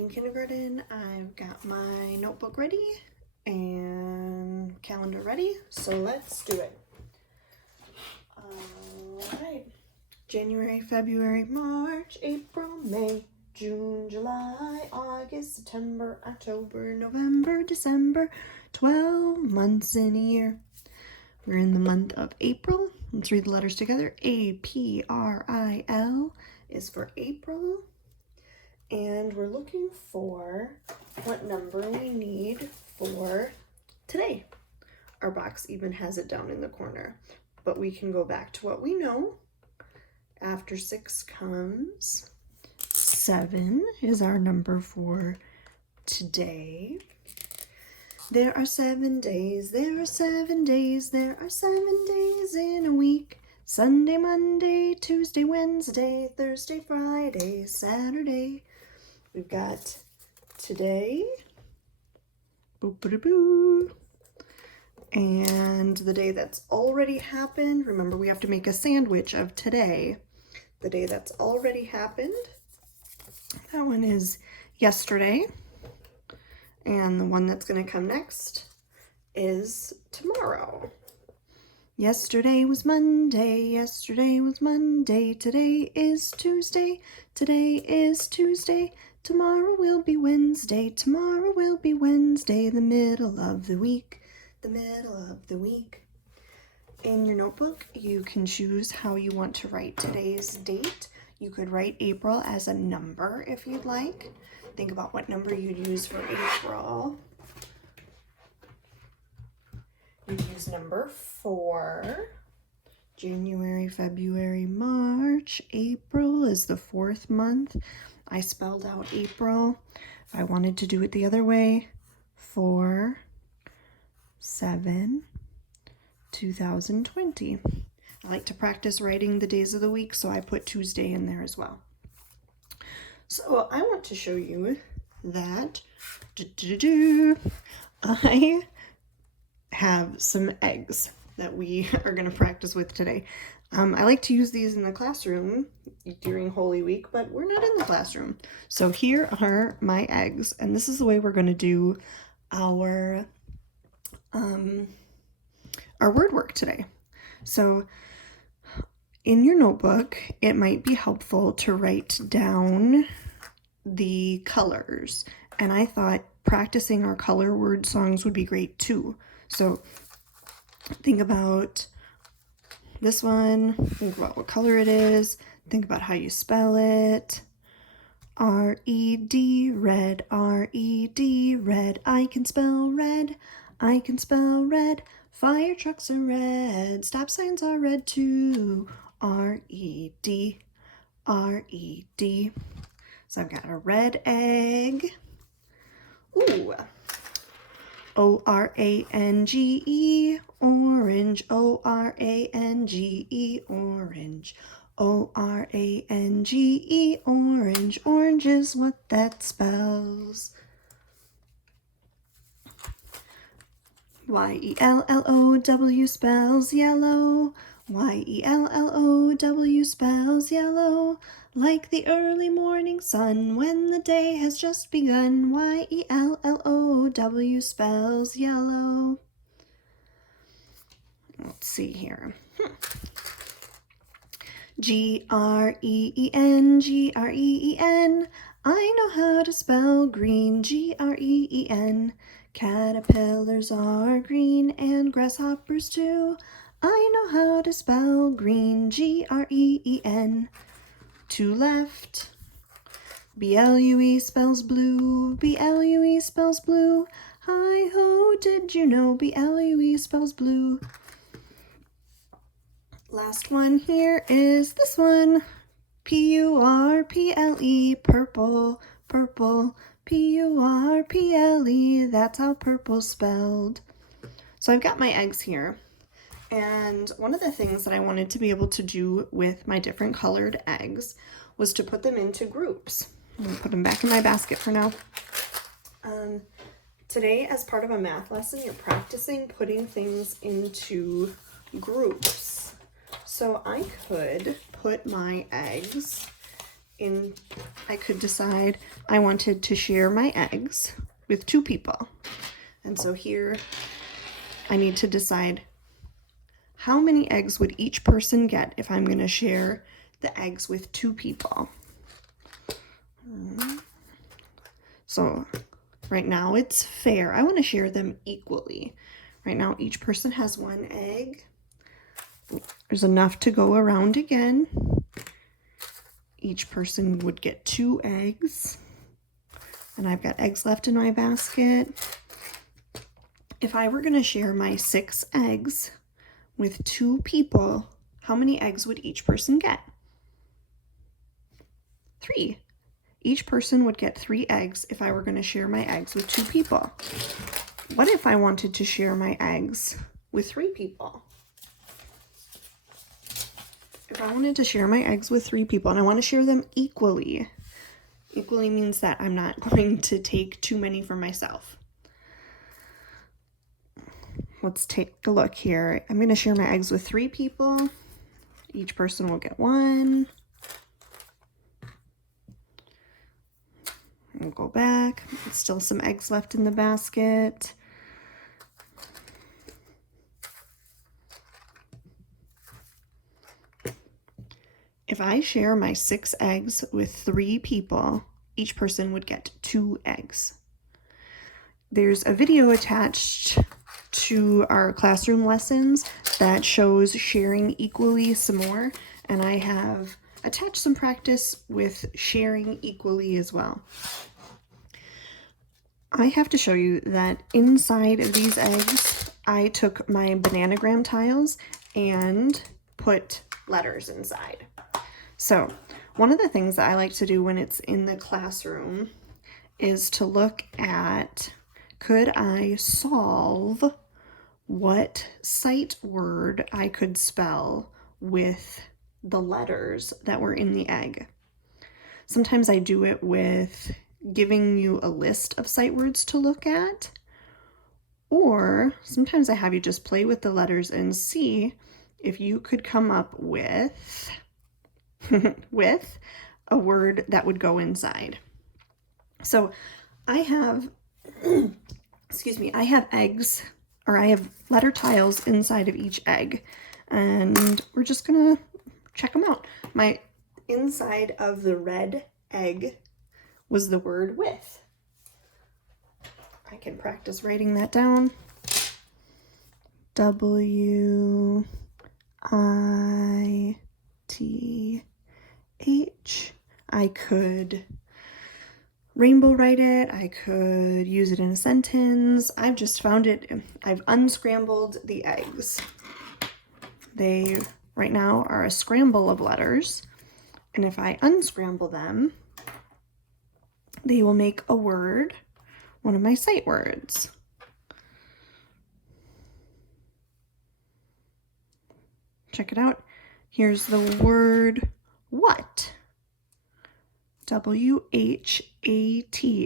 Finding Kindergarten. I've got my notebook ready and calendar ready, so let's do it. Alright. January, February, March, April, May, June, July, August, September, October, November, December, 12 months in a year. We're in the month of April. Let's read the letters together. A-P-R-I-L is for April. And we're looking for what number we need for today. Our box even has it down in the corner, but we can go back to what we know. After 6 comes 7 is our number for today. There are 7 days, there are 7 days, there are 7 days in a week. Sunday, Monday, Tuesday, Wednesday, Thursday, Friday, Saturday. We've got today, boop-a-da-boo, and the day that's already happened. Remember, we have to make a sandwich of today. The day that's already happened, that one is yesterday. And the one that's going to come next is tomorrow. Yesterday was Monday, yesterday was Monday, today is Tuesday, today is Tuesday, tomorrow will be Wednesday, tomorrow will be Wednesday, the middle of the week, the middle of the week. In your notebook, you can choose how you want to write today's date. You could write April as a number if you'd like. Think about what number you'd use for April. You'd use number 4. January, February, March. April is the 4th month. I spelled out April. If I wanted to do it the other way, 4/7/2020. I like to practice writing the days of the week, so I put Tuesday in there as well. So I want to show you that I have some eggs that we are going to practice with today. I like to use these in the classroom during Holy Week, but we're not in the classroom. So here are my eggs, and this is the way we're going to do our word work today. So in your notebook, it might be helpful to write down the colors. And I thought practicing our color word songs would be great too. So think about this one, think about what color it is, think about how you spell it. R-E-D, red, R-E-D, red. I can spell red, I can spell red. Fire trucks are red, stop signs are red too. R-E-D, R-E-D. So I've got a red egg. Ooh. O-R-A-N-G-E, orange. O-R-A-N-G-E, orange. O-R-A-N-G-E, orange. Orange is what that spells. Y-E-L-L-O-W spells yellow. Y-E-L-L-O-W spells yellow. Like the early morning sun when the day has just begun. Y-E-L-L-O-W spells yellow. Let's see here. G-R-E-E-N, G-R-E-E-N. I know how to spell green. G-R-E-E-N. Caterpillars are green and grasshoppers too. I know how to spell green. G-R-E-E-N. To left. B-L-U-E spells blue. B-L-U-E spells blue. Hi-ho, did you know B-L-U-E spells blue? Last one here is this one. P-U-R-P-L-E, purple, purple. P-U-R-P-L-E, that's how purple's spelled. So I've got my eggs here. And one of the things that I wanted to be able to do with my different colored eggs was to put them into groups. I'm going to put them back in my basket for now. Today, as part of a math lesson, you're practicing putting things into groups. So I could put my eggs I could decide I wanted to share my eggs with 2 people. And so here I need to decide how many eggs would each person get if I'm going to share the eggs with 2 people. So right now it's fair. I want to share them equally. Right now each person has 1 egg. There's enough to go around again. Each person would get 2 eggs. And I've got eggs left in my basket. If I were going to share my 6 eggs with 2 people, how many eggs would each person get? 3. Each person would get 3 eggs if I were going to share my eggs with 2 people. What if I wanted to share my eggs with 3 people? If I wanted to share my eggs with 3 people and I want to share them equally, equally means that I'm not going to take too many for myself. Let's take a look here. I'm going to share my eggs with 3 people. Each person will get 1. We'll go back. There's still some eggs left in the basket. If I share my 6 eggs with 3 people, each person would get 2 eggs. There's a video attached to our classroom lessons that shows sharing equally some more, and I have attached some practice with sharing equally as well. I have to show you that inside of these eggs, I took my bananagram tiles and put letters inside. So one of the things that I like to do when it's in the classroom is to look at, could I solve what sight word I could spell with the letters that were in the egg. Sometimes I do it with giving you a list of sight words to look at, or sometimes I have you just play with the letters and see if you could come up with with a word that would go inside. So I have excuse me, I have eggs, or I have letter tiles inside of each egg, and we're just gonna check them out. My inside of the red egg was the word with. I can practice writing that down. W-I-T-H. I could rainbow write it. I could use it in a sentence. I've just found it. I've unscrambled the eggs. They right now are a scramble of letters. And if I unscramble them, they will make a word, one of my sight words. Check it out. Here's the word what. W-H-A-T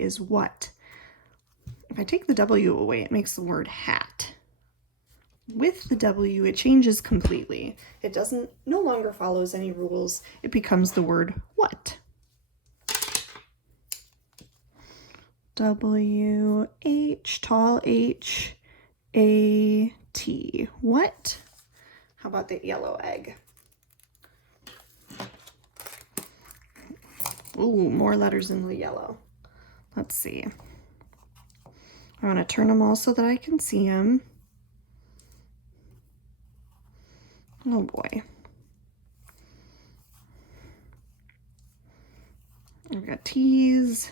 is what. If I take the W away, it makes the word hat. With the W, it changes completely. It no longer follows any rules. It becomes the word what. W-H, tall H, A-T. What? How about the yellow egg? Ooh, more letters in the yellow. Let's see. I want to turn them all so that I can see them. Oh boy. I've got T's.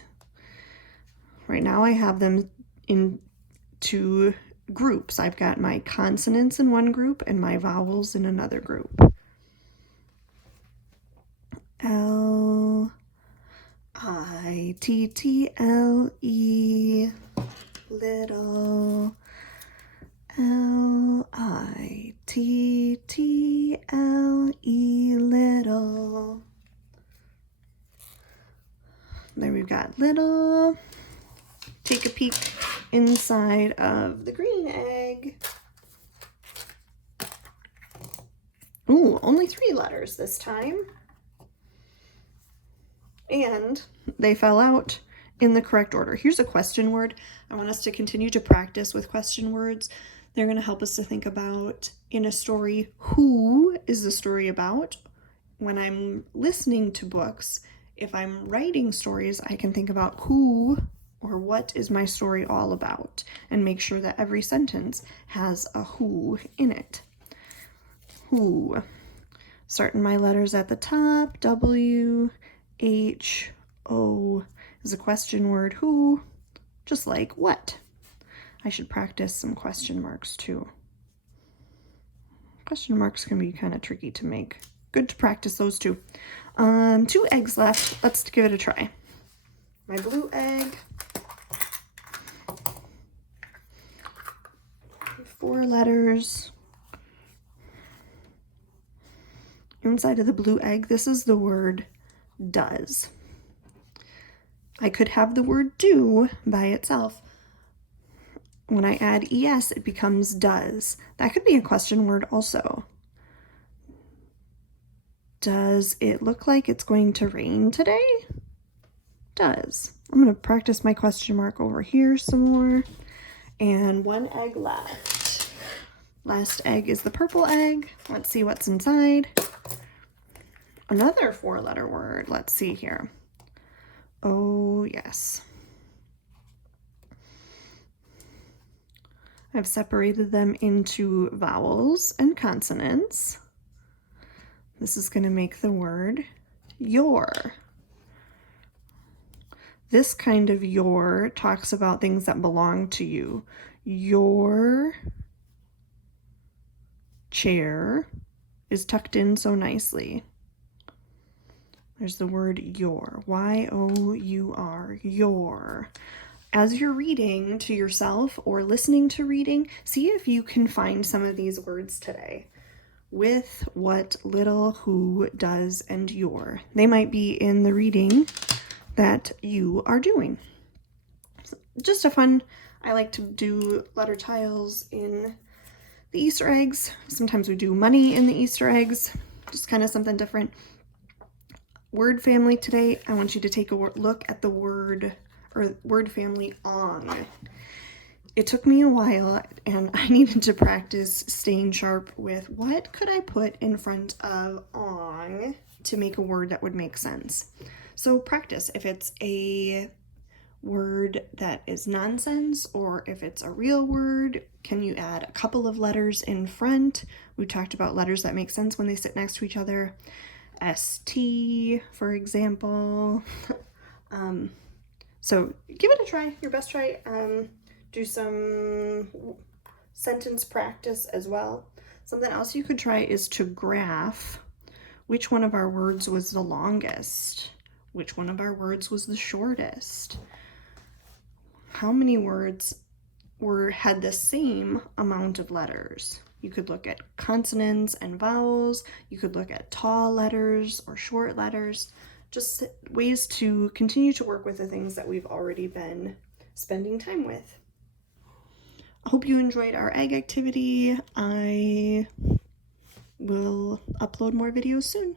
Right now I have them in 2 groups. I've got my consonants in one group and my vowels in another group. L-I-T-T-L-E, little. L-I-T-T-L-E, little. There we've got little. Take a peek inside of the green egg. Ooh, only 3 letters this time. And they fell out in the correct order. Here's a question word. I want us to continue to practice with question words. They're going to help us to think about, in a story, who is the story about? When I'm listening to books, if I'm writing stories, I can think about who or what is my story all about, and make sure that every sentence has a who in it. Who. Starting my letters at the top, W, H, O is a question word. Who, just like what. I should practice some question marks too. Question marks can be kind of tricky to make. Good to practice those too. 2 eggs left. Let's give it a try. My blue egg. 4 letters. Inside of the blue egg, this is the word does. I could have the word do by itself. When I add es, it becomes does. That could be a question word also. Does it look like it's going to rain today? Does. I'm going to practice my question mark over here some more. And 1 egg left. Last egg is the purple egg. Let's see what's inside. Another 4-letter word. Let's see here. Oh, yes. I've separated them into vowels and consonants. This is going to make the word your. This kind of your talks about things that belong to you. Your chair is tucked in so nicely. There's the word your, Y-O-U-R, your. As you're reading to yourself or listening to reading, see if you can find some of these words today with what, little, who, does, and your. They might be in the reading that you are doing. Just a fun, I like to do letter tiles in the Easter eggs. Sometimes we do money in the Easter eggs, just kind of something different. Word family today, I want you to take a look at the word family ong. It took me a while and I needed to practice staying sharp with what could I put in front of ong to make a word that would make sense. So practice. If it's a word that is nonsense or if it's a real word, can you add a couple of letters in front? We talked about letters that make sense when they sit next to each other. ST, for example. So give it a try, your best try. Do some sentence practice as well. Something else you could try is to graph which one of our words was the longest, which one of our words was the shortest. How many words had the same amount of letters? You could look at consonants and vowels. You could look at tall letters or short letters. Just ways to continue to work with the things that we've already been spending time with. I hope you enjoyed our egg activity. I will upload more videos soon.